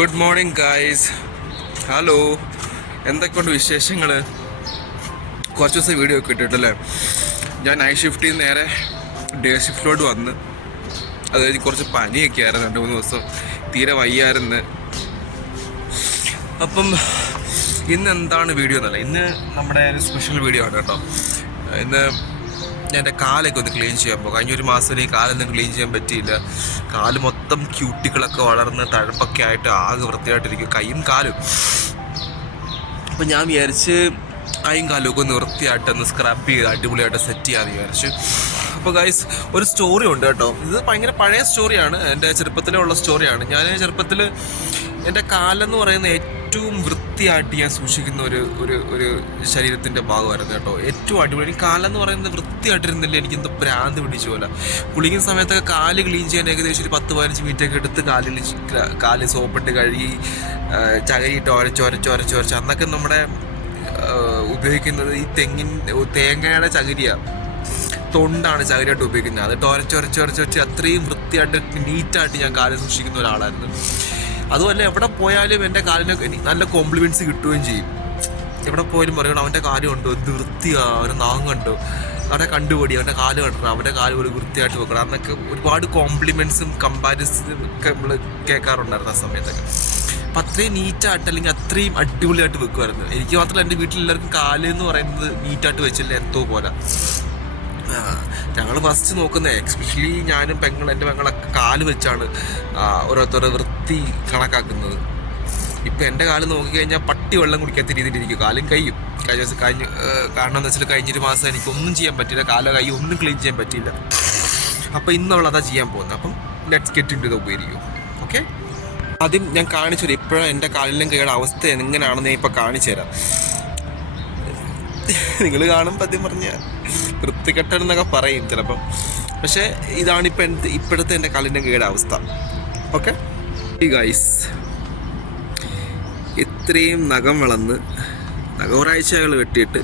Good morning guys. Hello, എന്തൊക്കെയുണ്ട് വിശേഷങ്ങൾ? കുറച്ച് ദിവസം വീഡിയോ ഒക്കെ ഇട്ടിട്ടല്ലേ. ഞാൻ നൈറ്റ് ഷിഫ്റ്റിൽ നിന്ന് നേരെ ഡേ ഷിഫ്റ്റിലോട്ട് വന്ന് അത് കഴിഞ്ഞ് കുറച്ച് പനിയൊക്കെ ആയിരുന്നു. 2-3 ദിവസം തീരെ വയ്യായിരുന്നു. അപ്പം ഇന്ന് എന്താണ് വീഡിയോ എന്നല്ല, ഇന്ന് നമ്മുടെ ഒരു സ്പെഷ്യൽ വീഡിയോ ആണ് കേട്ടോ. ഇന്ന് ഞാൻ എൻ്റെ കാലൊക്കെ ഒന്ന് ക്ലീൻ ചെയ്യാൻ പോകും. കഴിഞ്ഞൊരു മാസം ഈ കാലൊന്നും ക്ലീൻ ചെയ്യാൻ പറ്റിയില്ല. കാല് മൊത്തം ക്യൂട്ടികളൊക്കെ വളർന്ന് തഴപ്പൊക്കെ ആയിട്ട് ആകെ വൃത്തിയായിട്ടിരിക്കും, കൈയും കാലും. അപ്പം ഞാൻ വിചാരിച്ച് കൈയും കാലും ഒക്കെ ഒന്ന് വൃത്തിയായിട്ടൊന്ന് സ്ക്രബ് ചെയ്ത് അടിപൊളിയായിട്ട് സെറ്റ് ചെയ്യാമെന്ന് വിചാരിച്ചു. അപ്പോൾ ഗൈസ്, ഒരു സ്റ്റോറി ഉണ്ട് കേട്ടോ. ഇത് ഭയങ്കര പഴയ സ്റ്റോറിയാണ്, എൻ്റെ ചെറുപ്പത്തിലേ ഉള്ള സ്റ്റോറിയാണ്. ഞാൻ ചെറുപ്പത്തിൽ എൻ്റെ കാലെന്ന് പറയുന്ന ഏറ്റവും വൃത്തിയായിട്ട് ഞാൻ സൂക്ഷിക്കുന്ന ഒരു ശരീരത്തിൻ്റെ ഭാഗമായിരുന്നു കേട്ടോ. ഏറ്റവും അടിപൊളി. എനിക്ക് കാലെന്ന് പറയുന്നത് വൃത്തിയായിട്ടിരുന്നില്ല, എനിക്കെന്തോ ഭ്രാന്ത് പിടിച്ചു പോലെ. കുളിക്കുന്ന സമയത്തൊക്കെ കാല് ക്ലീൻ ചെയ്യാൻ ഏകദേശം ഒരു 10-15 മിനിറ്റൊക്കെ എടുത്ത് കാല് സോപ്പിട്ട് കഴുകി ചകരിയിട്ട് ഒരച്ച് അന്നൊക്കെ നമ്മുടെ ഉപയോഗിക്കുന്നത് ഈ തേങ്ങയുടെ ചകിരിയാണ്, തൊണ്ടാണ് ചകിരിയായിട്ട് ഉപയോഗിക്കുന്നത്. അതിട്ട് ഒരച്ച് അത്രയും വൃത്തിയായിട്ട് നീറ്റായിട്ട് ഞാൻ കാല് സൂക്ഷിക്കുന്ന ഒരാളായിരുന്നു. അതുമല്ല, എവിടെ പോയാലും എൻ്റെ കാലിനൊക്കെ നല്ല കോംപ്ലിമെൻറ്റ്സ് കിട്ടുകയും ചെയ്യും. എവിടെ പോയാലും പറയണം, അവൻ്റെ കാല് കണ്ടോ, എന്ത് വൃത്തിയാ, അവൻ്റെ നാം കണ്ടോ, അവൻ്റെ കണ്ടുപടി, അവൻ്റെ കാല് കണ്ടോ, അവൻ്റെ കാല് പോലെ വൃത്തിയായിട്ട് വെക്കണം. അന്നൊക്കെ ഒരുപാട് കോംപ്ലിമെൻറ്റ്സും കമ്പാരിസണും ഒക്കെ നമ്മൾ കേൾക്കാറുണ്ടായിരുന്നു ആ സമയത്തൊക്കെ. അപ്പം അത്രയും നീറ്റായിട്ട് അല്ലെങ്കിൽ അത്രയും അടിപൊളിയായിട്ട് വെക്കുമായിരുന്നു. എനിക്ക് മാത്രമല്ല, എൻ്റെ വീട്ടിലെല്ലാവർക്കും കാല് എന്ന് പറയുന്നത് നീറ്റായിട്ട് വെച്ചില്ല എന്തോ പോലെ. ഞങ്ങൾ ഫസ്റ്റ് നോക്കുന്നത്, എക്സ്പെഷ്യലി ഞാനും എൻ്റെ പെങ്ങളൊക്കെ കാല് വെച്ചാണ് ഓരോരുത്തരുടെ വൃത്തി കണക്കാക്കുന്നത്. ഇപ്പം എൻ്റെ കാല് നോക്കിക്കഴിഞ്ഞാൽ പട്ടി വെള്ളം കുടിക്കാത്ത രീതിയിലിരിക്കും കാലും കൈയും. കാരണം എന്താ വെച്ചാൽ കഴിഞ്ഞൊരു മാസം എനിക്കൊന്നും ചെയ്യാൻ പറ്റില്ല, കാലോ കൈ ഒന്നും ക്ലീൻ ചെയ്യാൻ പറ്റിയില്ല. അപ്പം ഇന്നവൾ അതാ ചെയ്യാൻ പോകുന്നത്. അപ്പം let's get into the video. Okay, ആദ്യം ഞാൻ കാണിച്ചു തരാം ഇപ്പോഴും എൻ്റെ കാലിലും കൈയുടെ അവസ്ഥ എങ്ങനെയാണെന്ന് ഞാൻ ഇപ്പം കാണിച്ചു തരാം. നിങ്ങൾ കാണുമ്പോൾ ആദ്യം പറഞ്ഞാൽ വൃത്തികെട്ടെന്നൊക്കെ പറയും ചിലപ്പം, പക്ഷേ ഇതാണ് ഇപ്പോഴത്തെ എൻ്റെ കാലിൻ്റെ കൈയുടെ അവസ്ഥ. ഓക്കെ ഗൈസ്, ഇത്രയും നഖം വളർന്ന് നഖൊരാഴ്ചകൾ വെട്ടിയിട്ട്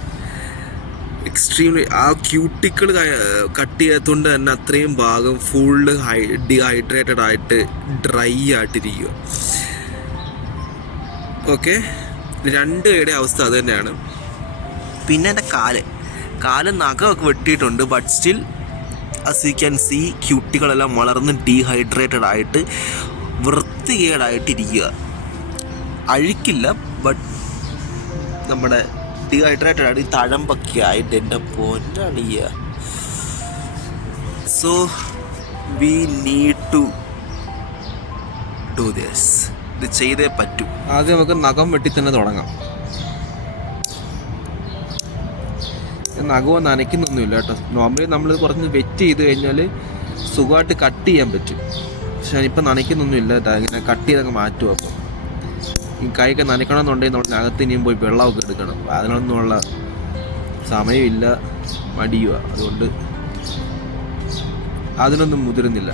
എക്സ്ട്രീംലി ആ ക്യൂട്ടിക്കിൾ കട്ട് ചെയ്യാത്തതുകൊണ്ട് തന്നെ അത്രയും ഭാഗം ഫുള്ള് ഡീഹൈഡ്രേറ്റഡ് ആയിട്ട് ഡ്രൈ ആയിട്ടിരിക്കുക. ഓക്കെ, രണ്ട് കൈയുടെ അവസ്ഥ അത് തന്നെയാണ്. പിന്നെ എൻ്റെ കാല് നഖമൊക്കെ വെട്ടിയിട്ടുണ്ട്, but still as you can see ക്യൂട്ടികളെല്ലാം വളർന്ന് ഡീഹൈഡ്രേറ്റഡ് ആയിട്ട് വൃത്തികേടായിട്ടിരിക്കുക. അഴുക്കില്ല, ബട്ട് നമ്മുടെ ഡീഹൈഡ്രേറ്റഡ് ആയിട്ട് തഴമ്പൊക്കെ ആയിട്ട് എൻ്റെ പൊന്നണിയ. So we need to do this. ഇത് ചെയ്തേ പറ്റൂ. ആദ്യം നമുക്ക് നഖം വെട്ടി തന്നെ തുടങ്ങാം. നഖവും നനയ്ക്കുന്നൊന്നുമില്ല കേട്ടോ. നോർമലി നമ്മൾ കുറച്ച് വെറ്റ് ചെയ്ത് കഴിഞ്ഞാൽ സുഖമായിട്ട് കട്ട് ചെയ്യാൻ പറ്റും. പക്ഷെ ഞാനിപ്പോൾ നനയ്ക്കുന്നൊന്നുമില്ല, ഇങ്ങനെ കട്ട് ചെയ്തൊക്കെ മാറ്റും. അപ്പോൾ ഈ കൈയൊക്കെ നനയ്ക്കണമെന്നുണ്ടെങ്കിൽ നമ്മൾ അകത്ത് ഇനിയും പോയി വെള്ളമൊക്കെ എടുക്കണം. അതിനൊന്നുമുള്ള സമയമില്ല, മടിയുക. അതുകൊണ്ട് അതിനൊന്നും മുതിരുന്നില്ല.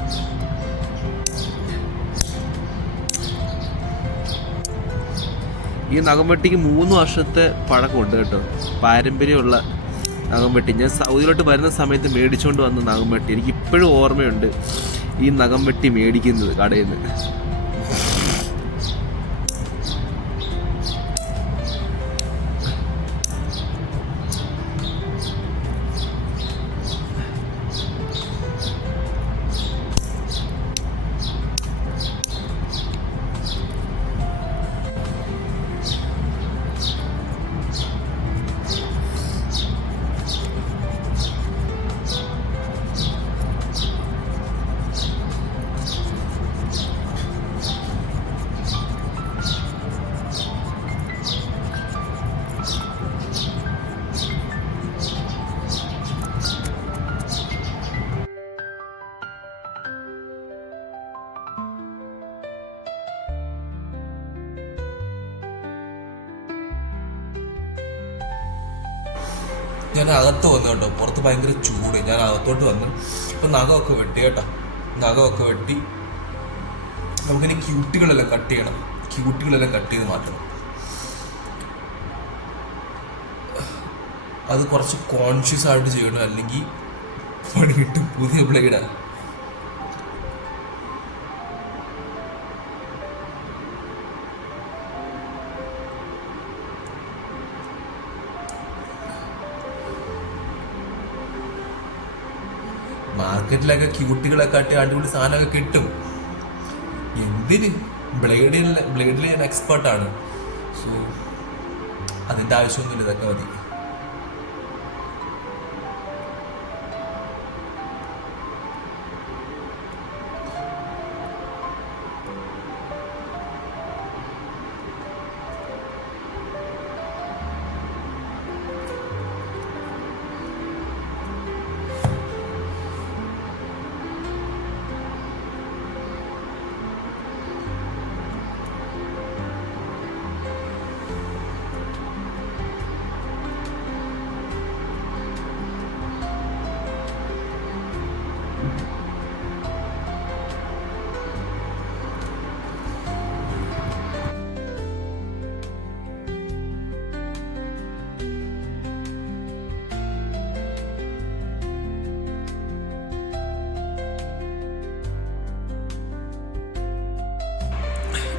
ഈ നഖം വെട്ടിക്ക് 3 വർഷത്തെ പഴക്കമുണ്ട് കേട്ടോ, പാരമ്പര്യമുള്ള നഖം വെട്ടി. ഞാൻ സൗദിയിലോട്ട് വരുന്ന സമയത്ത് മേടിച്ചുകൊണ്ട് വന്ന നഖം വെട്ടി. എനിക്ക് ഇപ്പോഴും ഓർമ്മയുണ്ട് ഈ നഖം വെട്ടി മേടിക്കുന്നത് കടയിൽ നിന്ന്. ഞാൻ അകത്ത് വന്നു കേട്ടോ, പുറത്ത് ഭയങ്കര ചൂട്. ഞാൻ അകത്തോട്ട് വന്നു. ഇപ്പം നഖമൊക്കെ വെട്ടി കേട്ടോ, നഖമൊക്കെ വെട്ടി നമുക്കിനി ക്യൂട്ടികളെല്ലാം കട്ട് ചെയ്യണം. ക്യൂട്ടികളെല്ലാം കട്ട് ചെയ്ത് മാറ്റണം. അത് കുറച്ച് കോൺഷ്യസ് ആയിട്ട് ചെയ്യണം, അല്ലെങ്കിൽ പണി കിട്ടും. പുതിയ ബ്ലേഡാണ്. മാർക്കറ്റിലൊക്കെ ക്യൂട്ടികളൊക്കെ കാട്ടി അടിപൊളി സാധനമൊക്കെ കിട്ടും. എന്തിന് ബ്ലേഡിൽ ഞാൻ എക്സ്പേർട്ടാണ്. സോ അതിൻ്റെ ആവശ്യമൊന്നുമില്ല, ഇതൊക്കെ മതി.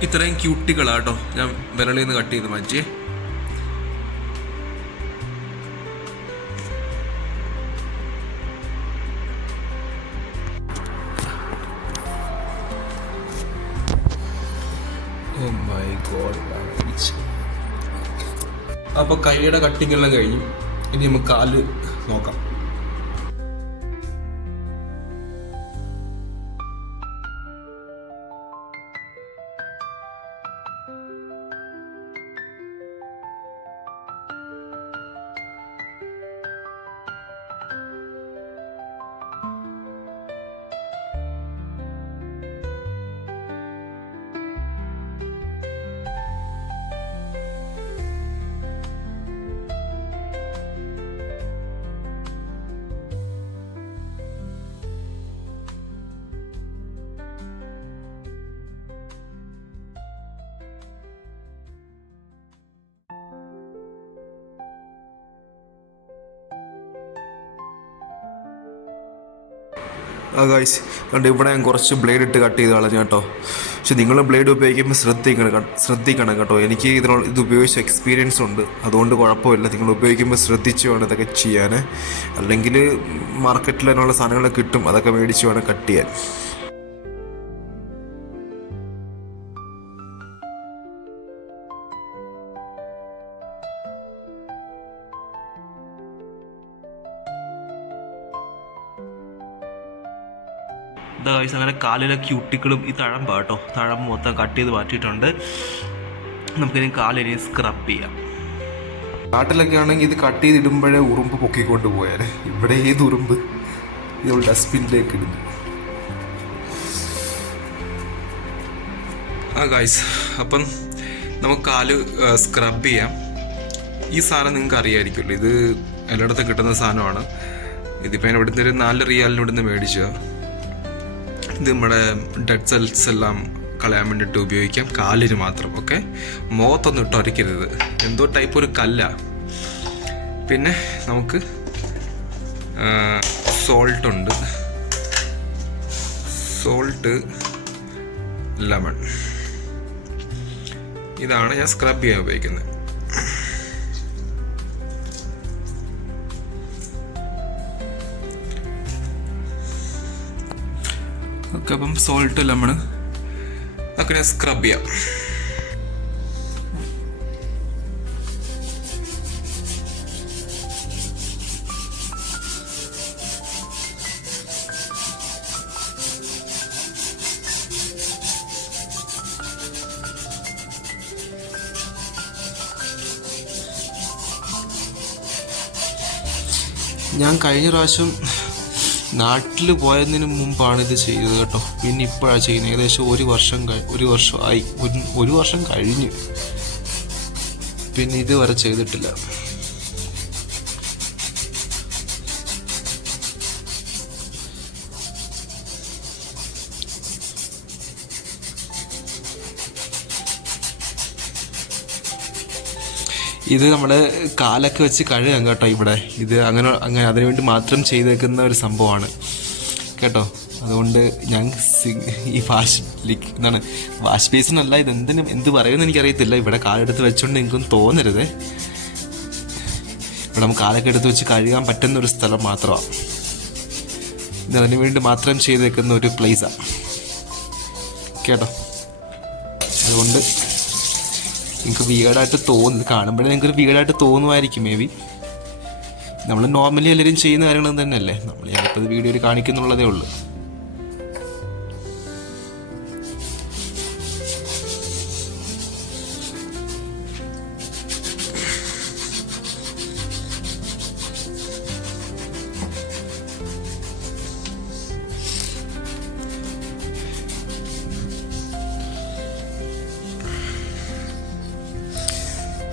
ഇത്രയും ക്യൂട്ടികളാട്ടോ ഞാൻ വിരളിൽ നിന്ന് കട്ട് ചെയ്ത് മാറ്റിയേ. അപ്പൊ കൈയുടെ കട്ടിങ് എല്ലാം കഴിഞ്ഞു. ഇനി നമുക്ക് കാല് നോക്കാം. ഗൈസ് കണ്ട് ഇവിടെ ഞാൻ കുറച്ച് ബ്ലേഡ് ഇട്ട് കട്ട് ചെയ്ത് കളഞ്ഞു കേട്ടോ. പക്ഷെ നിങ്ങൾ ബ്ലേഡ് ഉപയോഗിക്കുമ്പോൾ ശ്രദ്ധിക്കണം കേട്ടോ. എനിക്ക് ഇത് ഉപയോഗിച്ച എക്സ്പീരിയൻസ് ഉണ്ട്, അതുകൊണ്ട് കുഴപ്പമില്ല. നിങ്ങൾ ഉപയോഗിക്കുമ്പോൾ ശ്രദ്ധിച്ച് വേണം ഇതൊക്കെ ചെയ്യാൻ. അല്ലെങ്കിൽ മാർക്കറ്റിൽ അതിനുള്ള സാധനങ്ങളൊക്കെ കിട്ടും, അതൊക്കെ മേടിച്ച് വേണം കട്ട് ചെയ്യാൻ. ഇതാ ഗൈസ് അങ്ങനെ കാലിലെ ക്യൂട്ടിക്കളും ഈ തഴമ്പ കേട്ടോ, തഴമ്പ് മൊത്തം കട്ട് ചെയ്ത് മാറ്റിയിട്ടുണ്ട്. നമുക്കിനി കാലിനി സ്ക്രബ് ചെയ്യാം. നാട്ടിലൊക്കെ ആണെങ്കിൽ ഇത് കട്ട് ചെയ്തിടുമ്പോഴേ ഉറുമ്പ് പൊക്കിക്കൊണ്ട് പോയാൽ, ഇവിടെ ഏത് ഉറുമ്പ് ഇത് ഡസ്റ്റ്ബിന്നിലേക്ക് ഇടുന്നു. ഗൈസ് അപ്പം നമുക്ക് കാല് സ്ക്രബ് ചെയ്യാം. ഈ സാധനം നിങ്ങൾക്ക് അറിയാമായിരിക്കുമല്ലോ, ഇത് എല്ലായിടത്തും കിട്ടുന്ന സാധനമാണ്. ഇതിപ്പോൾ ഞാൻ ഇവിടുന്ന് ഒരു 4 റിയാലിന് ഇവിടുന്ന് മേടിച്ചതാണ്. ഇത് നമ്മുടെ ഡെഡ് സെൽസ് എല്ലാം കളയാൻ വേണ്ടിയിട്ട് ഉപയോഗിക്കാം, കാലിന് മാത്രം. ഓക്കെ, മുഖത്തൊന്നും ഇട്ട് ഉരയ്ക്കരുത്, എന്തോ ടൈപ്പ് ഒരു കല്ല. പിന്നെ നമുക്ക് സോൾട്ടുണ്ട്, സോൾട്ട്, ലെമൺ. ഇതാണ് ഞാൻ സ്ക്രബ് ചെയ്യാൻ ഉപയോഗിക്കുന്നത്. ഓക്കെ, അപ്പം സോൾട്ട്, ലെമൺ ഒക്കെ ഞാൻ സ്ക്രബ് ചെയ്യാം. ഞാൻ കഴിഞ്ഞ പ്രാവശ്യം നാട്ടിൽ പോയതിന് മുമ്പാണ് ഇത് ചെയ്തത് കേട്ടോ. പിന്നെ ഇപ്പോഴാണ് ചെയ്യുന്നത്. ഏകദേശം ഒരു വർഷം കഴിഞ്ഞു, പിന്നെ ഇതുവരെ ചെയ്തിട്ടില്ല. ഇത് നമ്മൾ കാലൊക്കെ വെച്ച് കഴുകാം കേട്ടോ. ഇവിടെ ഇത് അങ്ങനെ അതിനുവേണ്ടി മാത്രം ചെയ്തേക്കുന്ന ഒരു സംഭവമാണ് കേട്ടോ. അതുകൊണ്ട് ഞാൻ ഈ വാഷ് ബേസിനല്ല, ഇത് എന്ത് പറയുമെന്ന് എനിക്കറിയത്തില്ല. ഇവിടെ കാലെടുത്ത് വെച്ചുകൊണ്ട് എനിക്കൊന്നും തോന്നരുത്. ഇവിടെ നമുക്ക് കാലൊക്കെ എടുത്ത് വെച്ച് കഴുകാൻ പറ്റുന്ന ഒരു സ്ഥലം മാത്രമാണ്. ഇത് അതിന് വേണ്ടി മാത്രം ചെയ്ത് വെക്കുന്ന ഒരു പ്ലേസാണ് കേട്ടോ. അതുകൊണ്ട് നിങ്ങൾക്ക് വീടായിട്ട് കാണുമ്പോഴേ നിങ്ങൾക്കൊരു വീടായിട്ട് തോന്നുമായിരിക്കും. മേ ബി നമ്മൾ നോർമലി എല്ലാവരും ചെയ്യുന്ന കാര്യങ്ങൾ തന്നെയല്ലേ. ഞാനിപ്പോൾ വീഡിയോയിൽ കാണിക്കുന്നുള്ളതേ ഉള്ളൂ.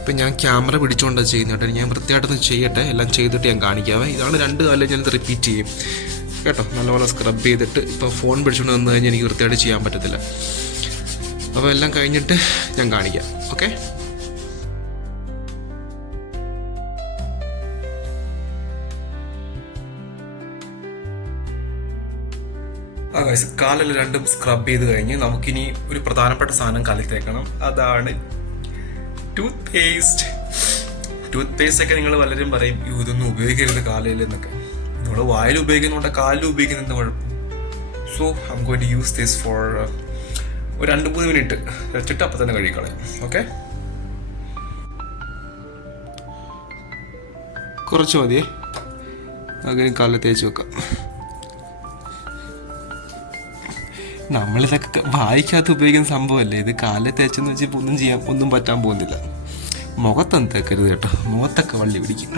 ഇപ്പം ഞാൻ ക്യാമറ പിടിച്ചുകൊണ്ടാണ് ചെയ്യുന്നത് കേട്ടോ. ഞാൻ വൃത്തിയായിട്ടൊന്ന് ചെയ്യട്ടെ, എല്ലാം ചെയ്തിട്ട് ഞാൻ കാണിക്കാവേ. ഇതാണ് 2 കാലം ഞാനിത് റിപ്പീറ്റ് ചെയ്യും കേട്ടോ. നല്ലപോലെ സ്ക്രബ് ചെയ്തിട്ട് ഇപ്പോൾ ഫോൺ പിടിച്ചുകൊണ്ട് വന്നു കഴിഞ്ഞാൽ എനിക്ക് വൃത്തിയായിട്ട് ചെയ്യാൻ പറ്റത്തില്ല. അപ്പോൾ എല്ലാം കഴിഞ്ഞിട്ട് ഞാൻ കാണിക്കാം. ഓക്കെ. കാലെല്ലാം രണ്ടും സ്ക്രബ് ചെയ്ത് കഴിഞ്ഞ് നമുക്കിനി ഒരു പ്രധാനപ്പെട്ട സാധനം കാലിൽ തേക്കണം. അതാണ് ടൂത്ത് പേസ്റ്റ് ഒക്കെ നിങ്ങൾ പലരും പറയും ഇതൊന്നും ഉപയോഗിക്കരുത് കാലിൽ എന്നൊക്കെ. നമ്മൾ വായിൽ ഉപയോഗിക്കുന്നുണ്ട്, കാലിൽ ഉപയോഗിക്കുന്നതിന് കുഴപ്പം. So I am going to use this for ഒരു 2-3 മിനിറ്റ് വെച്ചിട്ട് അപ്പം തന്നെ കഴുകിക്കളയാം. ഓക്കെ, കുറച്ച് മതിയേ. അങ്ങനെ കാലിൽ തേച്ച് വെക്കാം. നമ്മളിതൊക്കെ വായിക്കകത്ത് ഉപയോഗിക്കുന്ന സംഭവമല്ലേ ഇത്. കാലിൽ തേച്ചെന്ന് വെച്ചാൽ ഒന്നും പറ്റാൻ പോകുന്നില്ല. മുഖത്തൊന്നും തേക്കരുത് കേട്ടോ, മുഖത്തൊക്കെ വള്ളി പിടിക്കും.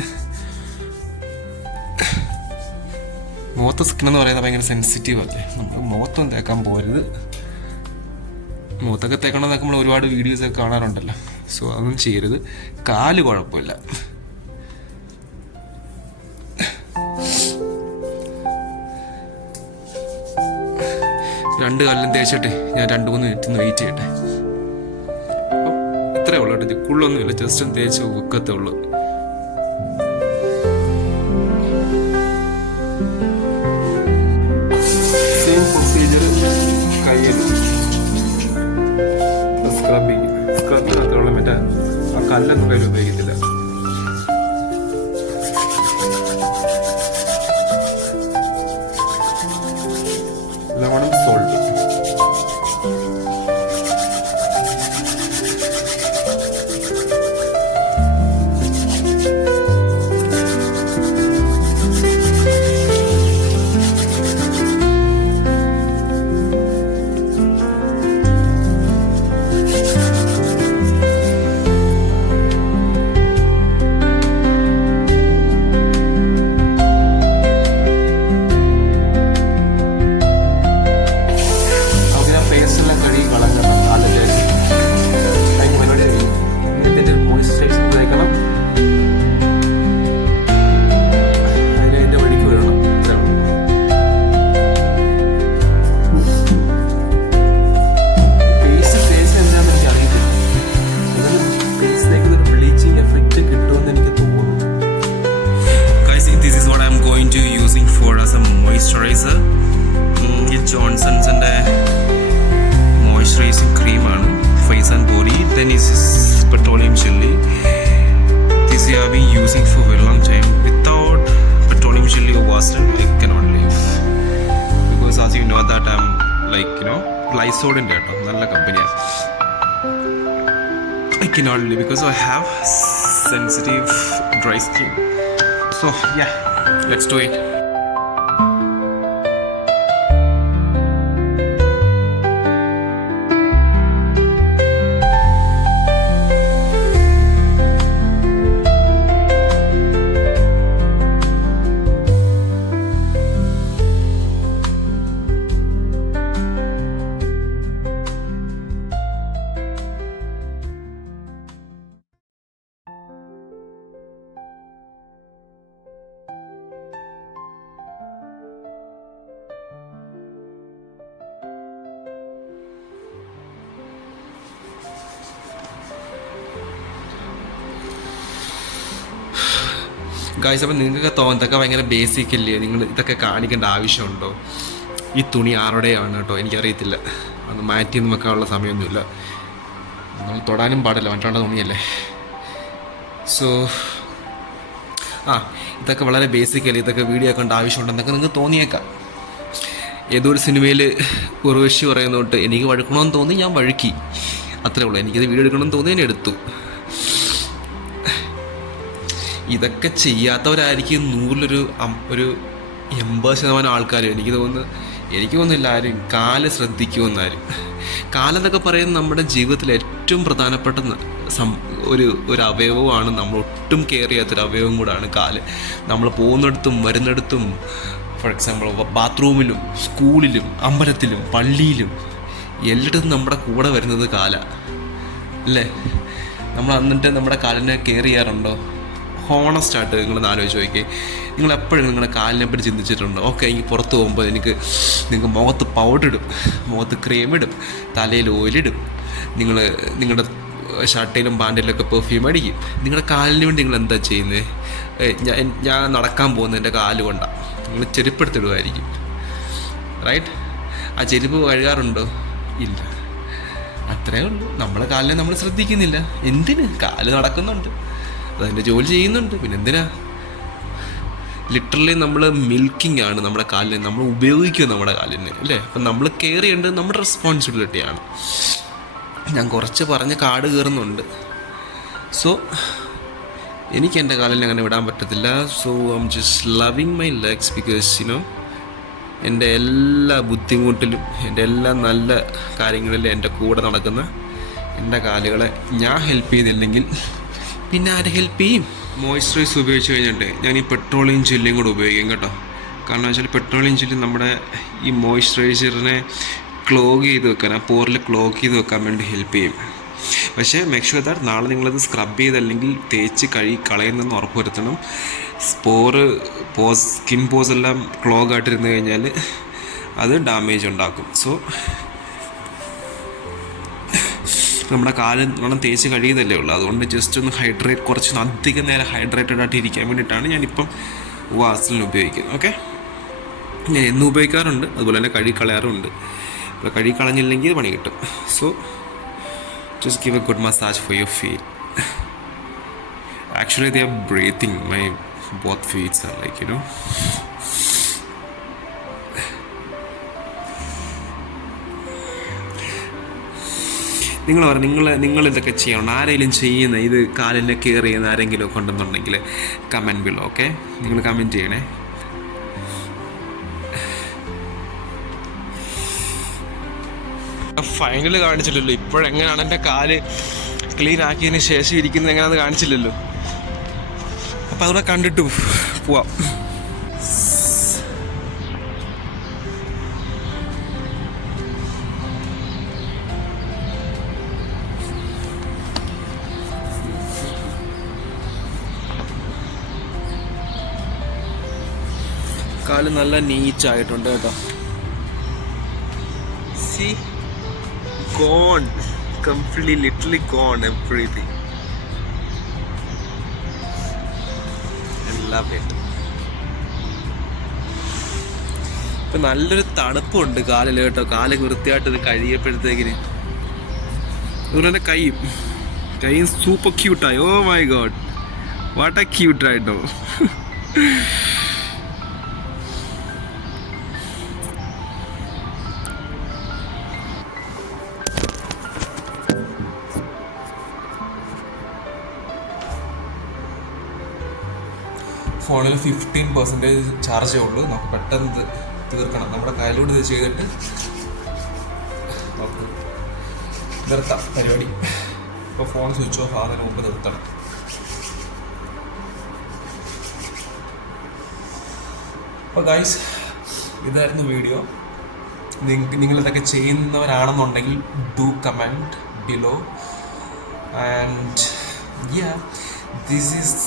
മുഖത്തെ സ്കിൻ എന്ന് പറയുന്നത് ഭയങ്കര സെൻസിറ്റീവ് അല്ലേ. നമുക്ക് മുഖത്തൊന്നും തേക്കാൻ പോരുത്. മുഖത്തൊക്കെ തേക്കണമെന്നൊക്കെ നമ്മൾ ഒരുപാട് വീഡിയോസൊക്കെ കാണാറുണ്ടല്ലോ. സോ അതൊന്നും ചെയ്യരുത്. കാല് കുഴപ്പമില്ല. രണ്ട് കാലിലും തേച്ചിട്ട് ഞാൻ 2-3 മിനിറ്റ് വെയിറ്റ് ചെയ്യട്ടെ. ഇത്രേ ഉള്ളൂ കേട്ടോ. കുള്ളൊന്നുമില്ല, ജസ്റ്റ് ഒന്ന് തേച്ച് വെക്കത്തേ ഉള്ളൂ. സെയിം പ്രൊസീജിയർ കയ്യിൽ സ്ക്രബിനകത്തുള്ള മറ്റേ ആ കല്ലൊന്നും കയ്യിൽ ഉപയോഗിക്കത്തില്ല. ലെമണും സോൾട്ട്. മോയ്സ്ചറൈസർ ജോൺസൺസിൻ്റെ മോയ്സ്ചറൈസിങ് ക്രീമാണ് face and body. Then is petroleum jelly. This I have been using for a very long time. Without petroleum jelly or Vaseline, I cannot live. Because as you know that I'm like, Lysol in that. Nalla company. I cannot live because I have sensitive dry skin. So yeah, let's do it. Guys, അപ്പം നിങ്ങൾക്ക് തോന്നത്തൊക്കെ ഭയങ്കര basic അല്ലേ, നിങ്ങൾ ഇതൊക്കെ കാണിക്കേണ്ട ആവശ്യമുണ്ടോ? ഈ തുണി ആരുടെയാണ് കേട്ടോ, എനിക്കറിയത്തില്ല. അത് മാറ്റിയൊന്നും വെക്കാനുള്ള സമയമൊന്നുമില്ല. നമ്മൾ തൊടാനും പാടില്ല, മറ്റാണ്ട തുണിയല്ലേ. സോ ഇതൊക്കെ വളരെ ബേസിക് അല്ലേ, ഇതൊക്കെ വീഡിയോ ആക്കേണ്ട ആവശ്യമുണ്ടെന്നൊക്കെ നിങ്ങൾക്ക് തോന്നിയേക്കാം. ഏതോ ഒരു സിനിമയിൽ ഉർവശി പറയുന്നോട്ട് എനിക്ക് വഴുക്കണമെന്ന് തോന്നി, ഞാൻ വഴുക്കി, അത്രേ ഉള്ളൂ. എനിക്കത് വീഡിയോ എടുക്കണമെന്ന് തോന്നി, ഞാൻ എടുത്തു. ഇതൊക്കെ ചെയ്യാത്തവരായിരിക്കും 100-ൽ ഒരു 80% ആൾക്കാർ. എനിക്ക് തോന്നുന്നില്ല ആരും കാല് ശ്രദ്ധിക്കുമെന്നാരും. കാലെന്നൊക്കെ പറയുന്നത് നമ്മുടെ ജീവിതത്തിൽ ഏറ്റവും പ്രധാനപ്പെട്ട ഒരു അവയവമാണ്. നമ്മൾ ഒട്ടും കെയർ ചെയ്യാത്തൊരു അവയവം കൂടാണ് കാല്. നമ്മൾ പോകുന്നിടത്തും വരുന്നിടത്തും, ഫോർ എക്സാമ്പിൾ ബാത്റൂമിലും സ്കൂളിലും അമ്പലത്തിലും പള്ളിയിലും എല്ലായിടത്തും നമ്മുടെ കൂടെ വരുന്നത് കാലാണ് അല്ലേ? നമ്മൾ എന്നിട്ട് നമ്മുടെ കാലിനെ കെയർ ചെയ്യാറുണ്ടോ? ഹോണസ്റ്റായിട്ട് നിങ്ങളൊന്ന് ആലോചിച്ച് നോക്കി. നിങ്ങൾ എപ്പോഴും നിങ്ങളുടെ കാലിനെ പറ്റി ചിന്തിച്ചിട്ടുണ്ടോ? ഓക്കെ, എനിക്ക് പുറത്ത് പോകുമ്പോൾ നിങ്ങൾക്ക് മുഖത്ത് പൗഡർ ഇടും, മുഖത്ത് ക്രീം ഇടും, തലയിൽ ഓയിലിടും, നിങ്ങളുടെ ഷർട്ടിലും പാൻറ്റിലൊക്കെ പെർഫ്യൂം അടിക്കും. നിങ്ങളുടെ കാലിന് വേണ്ടി നിങ്ങൾ എന്താ ചെയ്യുന്നത്? ഞാൻ നടക്കാൻ പോകുന്നത് എൻ്റെ കാല് കൊണ്ടാണ്. നിങ്ങൾ ചെരുപ്പെടുത്തിടുമായിരിക്കും, റൈറ്റ്? ആ ചെരുപ്പ് കഴുകാറുണ്ടോ? ഇല്ല. അത്രേ ഉള്ളൂ. നമ്മളെ കാലിനെ നമ്മൾ ശ്രദ്ധിക്കുന്നില്ല. എന്തിന്? കാല് നടക്കുന്നുണ്ട്, അതിൻ്റെ ജോലി ചെയ്യുന്നുണ്ട്, പിന്നെ എന്തിനാ? ലിറ്ററലി നമ്മൾ മിൽക്കിംഗ് ആണ് നമ്മുടെ കാലിനെ. നമ്മൾ ഉപയോഗിക്കുക നമ്മുടെ കാലിനെ, അല്ലേ? അപ്പം നമ്മൾ കെയർ ചെയ്യേണ്ടത് നമ്മുടെ റെസ്പോൺസിബിലിറ്റിയാണ്. ഞാൻ കുറച്ച് പറഞ്ഞ് കാട് കയറുന്നുണ്ട്. സോ എനിക്ക് എൻ്റെ കാലിനെ അങ്ങനെ വിടാൻ പറ്റത്തില്ല. So I am just loving my legs because എൻ്റെ എല്ലാ ബുദ്ധിമുട്ടിലും എൻ്റെ എല്ലാ നല്ല കാര്യങ്ങളിലും എൻ്റെ കൂടെ നടക്കുന്ന എൻ്റെ കാലുകളെ ഞാൻ ഹെൽപ്പ് ചെയ്തില്ലെങ്കിൽ പിന്നെ ആരെ ഹെൽപ്പ് ചെയ്യും? മോയ്സ്ചറൈസ് ഉപയോഗിച്ച് കഴിഞ്ഞിട്ട് ഞാൻ ഈ പെട്രോളിയം ജെല്ലും കൂടെ ഉപയോഗിക്കും കേട്ടോ. കാരണം വെച്ചാൽ പെട്രോളിയം ജെല്ല് നമ്മുടെ ഈ മോയ്സ്ചറൈസറിനെ ക്ലോഗ് ചെയ്ത് വെക്കാൻ, ആ പോറിൽ ക്ലോഗ് ചെയ്ത് വെക്കാൻ വേണ്ടി ഹെൽപ്പ് ചെയ്യും. പക്ഷേ മേക്ക് ഷുവർ ദാറ്റ് നാളെ നിങ്ങളത് സ്ക്രബ് ചെയ്തല്ലെങ്കിൽ തേച്ച് കളയുന്നെന്ന് ഉറപ്പ് വരുത്തണം. സ്കിൻ പോസ് എല്ലാം ക്ലോഗ് ആയിട്ടിരുന്ന് കഴിഞ്ഞാൽ അത് ഡാമേജ് ഉണ്ടാക്കും. സോ നമ്മുടെ കാല് നമ്മൾ തേച്ച് കഴിയുന്നതല്ലേ ഉള്ളൂ. അതുകൊണ്ട് ജസ്റ്റ് ഒന്ന് കുറച്ച് അധികം നേരം ഹൈഡ്രേറ്റഡ് ആയിട്ട് ഇരിക്കാൻ വേണ്ടിയിട്ടാണ് ഞാനിപ്പം വാസലിൻ ഉപയോഗിക്കുന്നത്. ഓക്കെ, ഞാൻ എന്നും ഉപയോഗിക്കാറുണ്ട്, അതുപോലെ തന്നെ കഴുകിക്കളയാറുണ്ട്. ഇപ്പോൾ കഴുകിക്കളഞ്ഞില്ലെങ്കിൽ പണി കിട്ടും. So just give a good massage for your feet. Actually they are breathing, my both feet are like നിങ്ങൾ ഇതൊക്കെ ചെയ്യണം. ആരെങ്കിലും ചെയ്യുന്ന ഇത് കാലിനെ കെയർ ചെയ്യുന്ന ആരെങ്കിലും കൊണ്ടെന്നുണ്ടെങ്കിൽ കമൻറ്റ് ബിലോ. ഓക്കെ, നിങ്ങൾ കമൻറ്റ് ചെയ്യണേ. ഫൈനല് കാണിച്ചില്ലല്ലോ. ഇപ്പോഴെങ്ങനെയാണ് എൻ്റെ കാല് ക്ലീൻ ആക്കിയതിന് ശേഷം ഇരിക്കുന്നത് എങ്ങനെയാണെന്ന് കാണിച്ചില്ലല്ലോ. അപ്പം അതോടെ കണ്ടിട്ട് പോവാം. കാല് നല്ല നീറ്റായിട്ടുണ്ട് കേട്ടോ. See? Gone, completely, literally gone, everything. I love it. ഇപ്പം നല്ലൊരു തണുപ്പുണ്ട് കാലിൽ കേട്ടോ. കാല് വൃത്തിയായിട്ട് ഇത് കഴിയപ്പോഴത്തേക്കിന് അതുപോലെ കൈയും സൂപ്പർ ക്യൂട്ടായി. Oh my God, what a cute ആയിട്ടോ. ഫോണിൽ 15% ചാർജേ ഉള്ളൂ. നമുക്ക് പെട്ടെന്ന് തീർക്കണം. നമ്മുടെ കയ്യിലൂടെ ഇത് ചെയ്തിട്ട് നമുക്ക് നിർത്താം പരിപാടി. ഇപ്പോൾ ഫോൺ സ്വിച്ച് ഓഫ് ആകുന്നതിന് മുമ്പ് നിർത്തണം. അപ്പോൾ ഗൈസ്, ഇതായിരുന്നു വീഡിയോ. നിങ്ങളിതൊക്കെ ചെയ്യുന്നവരാണെന്നുണ്ടെങ്കിൽ do comment below. And this is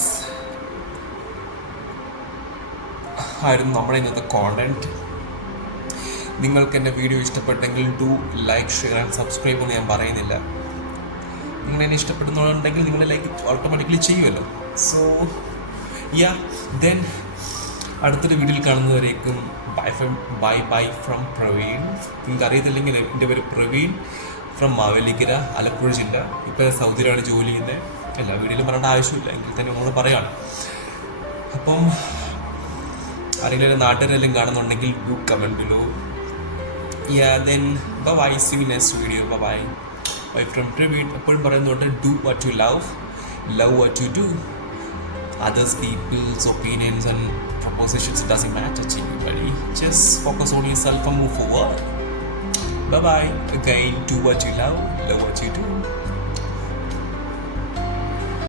ആയിരുന്നു നമ്മുടെ ഇന്നത്തെ കോണ്ടന്റ്. നിങ്ങൾക്ക് എൻ്റെ വീഡിയോ ഇഷ്ടപ്പെട്ടെങ്കിൽ do like, share and subscribe എന്ന് ഞാൻ പറയുന്നില്ല. നിങ്ങൾ എന്നെ ഇഷ്ടപ്പെടുന്നുണ്ടെങ്കിൽ നിങ്ങൾ ലൈക്ക് ഓട്ടോമാറ്റിക്കലി ചെയ്യുമല്ലോ. സോ ദെൻ അടുത്തൊരു വീഡിയോയിൽ കാണുന്നവരേക്കും ബൈ ഫ്രം പ്രവീൺ. നിങ്ങൾക്ക് അറിയത്തില്ലെങ്കിൽ എൻ്റെ പേര് പ്രവീൺ ഫ്രം മാവേലിക്കര, ആലപ്പുഴ ജില്ല. ഇപ്പോൾ സൗദിയിലാണ് ജോലി ചെയ്യുന്നത്. എല്ലാ വീഡിയോയിലും പറയേണ്ട ആവശ്യമില്ല, എങ്കിൽ തന്നെ നമ്മൾ പറയുകയാണ്. അപ്പം ആരെങ്കിലും നാട്ടുകാരെല്ലാം കാണുന്നുണ്ടെങ്കിൽ do comment below. Yeah, then bye bye. See you next video. Bye bye. Bye from Praveen. എപ്പോഴും പറയുന്നുണ്ട് do what you love what you do. Others people's opinions and propositions doesn't matter to you, buddy. Just focus on yourself and move forward. Bye bye. Again, do what you love what you do.